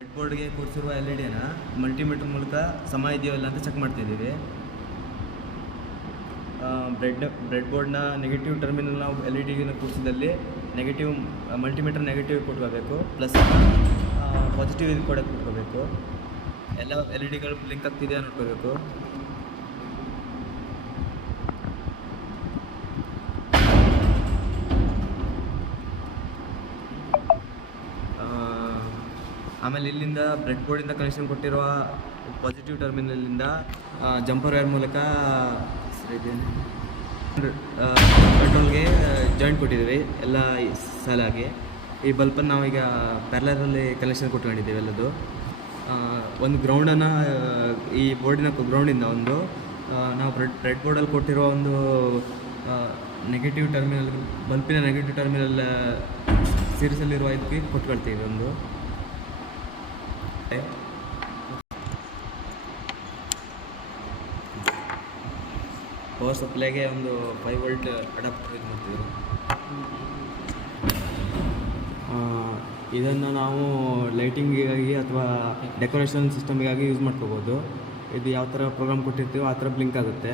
Bread ಬೋರ್ಡ್ಗೆ ಕೂರಿಸಿರುವ L E ಡಿನ ಮಲ್ಟಿಮೀಟರ್ ಮೂಲಕ ಸಮ ಇದೆಯೋ ಇಲ್ಲ ಅಂತ ಚೆಕ್ ಮಾಡ್ತಿದ್ದೀವಿ. ಬ್ರೆಡ್ ಬೋರ್ಡ್ನ ನೆಗೆಟಿವ್ ಟರ್ಮಿನಲ್ ನಾವು ಎಲ್ ಇ ಡಿಗೆ ಕೂರಿಸಿದಲ್ಲಿ ನೆಗೆಟಿವ್ ಮಲ್ಟಿಮೀಟರ್ ನೆಗೆಟಿವ್ ಕೊಟ್ಕೋಬೇಕು, ಪ್ಲಸ್ ಪಾಸಿಟಿವ್ ಇದು ಕೂಡ ಕೊಟ್ಕೋಬೇಕು. ಎಲ್ಲ ಎಲ್ ಇ ಡಿಗಳು ಬ್ಲಿಂಕ್ ಆಗ್ತಿದೆಯಾ ನೋಡ್ಕೋಬೇಕು. ಆಮೇಲೆ ಇಲ್ಲಿಂದ ಬ್ರೆಡ್ ಬೋರ್ಡಿಂದ ಕನೆಕ್ಷನ್ ಕೊಟ್ಟಿರುವ ಪಾಸಿಟಿವ್ ಟರ್ಮಿನಲ್ಲಿಂದ ಜಂಪರ್ ವೈರ್ ಮೂಲಕ ಕಂಟ್ರೋಲ್ಗೆ ಜಾಯಿಂಟ್ ಕೊಟ್ಟಿದ್ದೀವಿ ಎಲ್ಲ ಸಾಲಾಗಿ. ಈ ಬಲ್ಪನ್ನು ನಾವೀಗ ಪ್ಯಾರಲರಲ್ಲಿ ಕನೆಕ್ಷನ್ ಕೊಟ್ಕೊಂಡಿದ್ದೀವಿ ಎಲ್ಲದು. ಒಂದು ಗ್ರೌಂಡನ್ನು ಈ ಬೋರ್ಡಿನ ಗ್ರೌಂಡಿಂದ ನಾವು ಬ್ರೆಡ್ ಬೋರ್ಡಲ್ಲಿ ಕೊಟ್ಟಿರೋ ಒಂದು ನೆಗೆಟಿವ್ ಟರ್ಮಿನಲ್, ಬಲ್ಪಿನ ನೆಗೆಟಿವ್ ಟರ್ಮಿನಲ್ ಸೀರೀಸಲ್ಲಿರುವ ಇದಕ್ಕೆ ಕೊಟ್ಕೊಳ್ತೀವಿ ಒಂದು. ಪವರ್ ಸಪ್ಲೈಗೆ ಒಂದು 5 ವೋಲ್ಟ್ ಅಡಾಪ್ಟರ್ ಯೂಸ್ ಮಾಡ್ತೀವಿ. ಇದನ್ನು ನಾವು ಲೈಟಿಂಗಿಗಾಗಿ ಅಥವಾ ಡೆಕೋರೇಷನ್ ಸಿಸ್ಟಮಿಗಾಗಿ ಯೂಸ್ ಮಾಡ್ಕೋಬೋದು. ಇದು ಯಾವ ಥರ ಪ್ರೋಗ್ರಾಮ್ ಕೊಟ್ಟಿರ್ತೀವೋ ಆ ಥರ ಬ್ಲಿಂಕ್ ಆಗುತ್ತೆ.